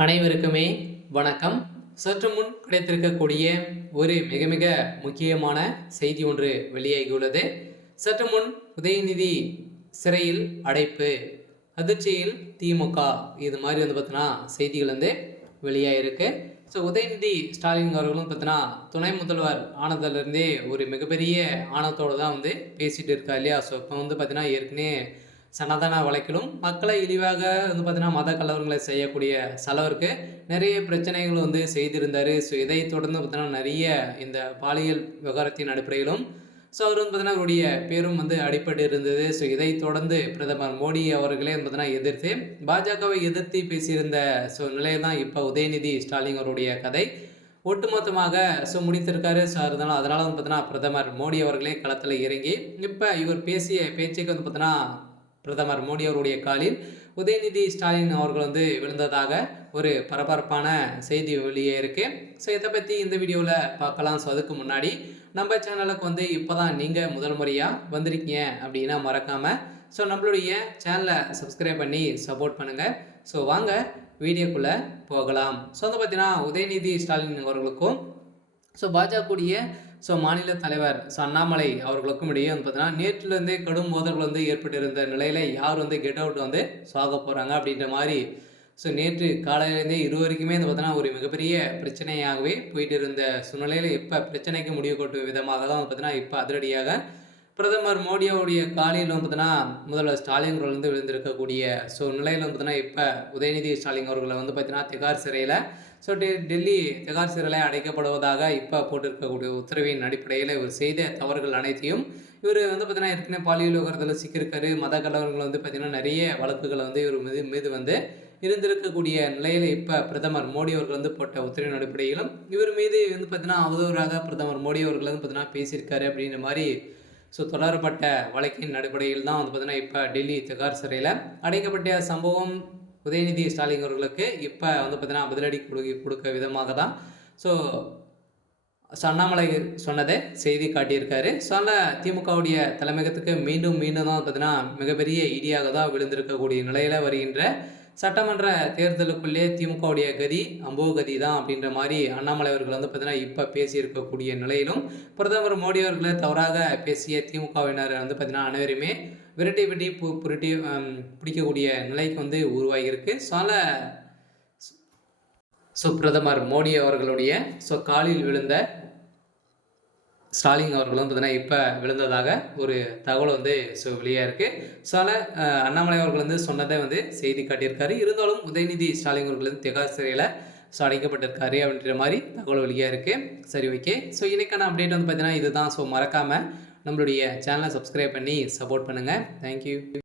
அனைவருக்குமே வணக்கம். சற்று முன் கிடைத்திருக்கக்கூடிய ஒரு மிக மிக முக்கியமான செய்தி ஒன்று வெளியாகியுள்ளது. சற்று முன் உதயநிதி சிறையில் அடைப்பு, அதிர்ச்சியில் திமுக, இது மாதிரி பார்த்தீங்கன்னா செய்திகள் வெளியாகிருக்கு. ஸோ உதயநிதி ஸ்டாலின் அவர்களும் பார்த்தீங்கன்னா துணை முதல்வர் ஆனதுலேருந்தே ஒரு மிகப்பெரிய ஆணவத்தோடு தான் பேசிகிட்டு இருக்கா இல்லையா. ஸோ இப்போ பார்த்தீங்கன்னா ஏற்கனவே சனாதன வழக்கிலும் மக்களை இழிவாக பார்த்தீங்கன்னா மத கலவரங்களை செய்யக்கூடிய சலவருக்கு நிறைய பிரச்சனைகள் செய்திருந்தார். ஸோ இதை தொடர்ந்து பார்த்தீங்கன்னா நிறைய இந்த பாலியல் விவகாரத்தின் அடிப்படையிலும் ஸோ அவர் பார்த்தீங்கன்னா அவருடைய பேரும் அடிப்பட்டு இருந்தது. ஸோ இதை தொடர்ந்து பிரதமர் மோடி அவர்களே பார்த்தீங்கன்னா எதிர்த்து பாஜகவை எதிர்த்து பேசியிருந்த ஸோ நிலையில் தான் இப்போ உதயநிதி ஸ்டாலின் அவருடைய கதை ஒட்டுமொத்தமாக முடித்திருக்காரு. ஸோ அதனால பார்த்தீங்கன்னா பிரதமர் மோடி அவர்களே களத்தில் இறங்கி இப்போ இவர் பேசிய பேச்சுக்கு பார்த்தீங்கன்னா பிரதமர் மோடி அவருடைய காலில் உதயநிதி ஸ்டாலின் அவர்கள் விழுந்ததாக ஒரு பரபரப்பான செய்தி வெளியே இருக்கு. ஸோ இதை பற்றி இந்த வீடியோவில் பார்க்கலாம். ஸோ அதுக்கு முன்னாடி நம்ம சேனலுக்கு இப்போ தான் நீங்கள் முதல் முறையாக வந்திருக்கீங்க அப்படின்னா மறக்காமல் ஸோ நம்மளுடைய சேனலை சப்ஸ்கிரைப் பண்ணி சப்போர்ட் பண்ணுங்கள். ஸோ வாங்க வீடியோக்குள்ளே போகலாம். ஸோ பார்த்தீங்கன்னா உதயநிதி ஸ்டாலின் அவர்களுக்கும் ஸோ பாஜகவுடைய மாநில தலைவர் அண்ணாமலை அவர்களுக்கும் இடையே பார்த்தீங்கன்னா நேற்றிலேருந்தே கடும் மோதல்கள் ஏற்பட்டிருந்த நிலையில் யார் கெட் அவுட் சாக போகிறாங்க அப்படின்ற மாதிரி ஸோ நேற்று காலையிலேருந்தே இருவருக்குமே பார்த்தீங்கன்னா ஒரு மிகப்பெரிய பிரச்சனையாகவே போயிட்டு இருந்த சூழ்நிலையில் இப்போ பிரச்சனைக்கு முடிவு கொட்டும் விதமாக தான் பார்த்தீங்கன்னா இப்போ அதிரடியாக பிரதமர் மோடியோடைய காலையில் பார்த்தீங்கன்னா முதல்வர் ஸ்டாலின் அவர்கள் விழுந்திருக்கக்கூடிய ஸோ நிலையில் பார்த்தீங்கன்னா இப்போ உதயநிதி ஸ்டாலின் அவர்களை பார்த்தீங்கன்னா திகார் சிறையில் ஸோ டெல்லி திகார் சிறையில் அடைக்கப்படுவதாக இப்போ போட்டிருக்கக்கூடிய உத்தரவின் அடிப்படையில் இவர் செய்த தவறுகள் அனைத்தையும் இவர் பார்த்தீங்கன்னா ஏற்கனவே பாலியல் விவகாரத்தில் சிக்கியிருக்காரு. மத கலவரங்கள் பார்த்தீங்கன்னா நிறைய வழக்குகளை இவர் மீது இருந்திருக்கக்கூடிய நிலையில் இப்போ பிரதமர் மோடி அவர்கள் போட்ட உத்தரவின் அடிப்படையிலும் இவர் மீது பார்த்தீங்கன்னா அவதூறாக பிரதமர் மோடி அவர்கள் பார்த்தீங்கன்னா பேசியிருக்காரு அப்படின்ற மாதிரி ஸோ தொடரப்பட்ட வழக்கின் அடிப்படையில் தான் பார்த்தீங்கன்னா இப்போ டெல்லி திகார் சிறையில் அடைக்கப்பட்ட சம்பவம் உதயநிதி ஸ்டாலின் அவர்களுக்கு இப்போ பார்த்தீங்கன்னா பதிலடி கொடுக்க விதமாக தான் ஸோ அண்ணாமலை சொன்னதை செய்தி காட்டியிருக்காரு. ஸோ அதனால் திமுகவுடைய தலைமையகத்துக்கு மீண்டும் தான் பார்த்தீங்கன்னா மிகப்பெரிய இடியாக தான் விழுந்திருக்கக்கூடிய நிலையில் வருகின்ற சட்டமன்ற தேர்தலுக்குள்ளே திமுகவுடைய கதி அம்போகதி தான் அப்படின்ற மாதிரி அண்ணாமலை அவர்கள் பார்த்தீங்கன்னா இப்போ பேசியிருக்கக்கூடிய நிலையிலும் பிரதமர் மோடி அவர்களை தவறாக பேசிய திமுகவினர் பார்த்தீங்கன்னா அனைவருமே விரட்டி வெட்டி புரட்டி பிடிக்கக்கூடிய நிலைக்கு உருவாகியிருக்கு. ஸோ பிரதமர் மோடி அவர்களுடைய காலில் விழுந்த ஸ்டாலின் அவர்களும் பார்த்தீங்கன்னா இப்போ விழுந்ததாக ஒரு தகவல் ஸோ வெளியாக இருக்குது. ஸோ அதில் அண்ணாமலை அவர்கள் சொன்னதை செய்தி காட்டியிருக்காரு. இருந்தாலும் உதயநிதி ஸ்டாலின் அவர்கள் திகார் சிறையில் ஸோ அடைக்கப்பட்டிருக்காரு அப்படின்ற மாதிரி தகவல் வெளியாக இருக்குது. சரி, ஓகே. ஸோ இன்றைக்கான அப்டேட் பார்த்தீங்கன்னா இதுதான். ஸோ மறக்காமல் நம்மளுடைய சேனலை சப்ஸ்கிரைப் பண்ணி சப்போர்ட் பண்ணுங்கள். தேங்க்யூ.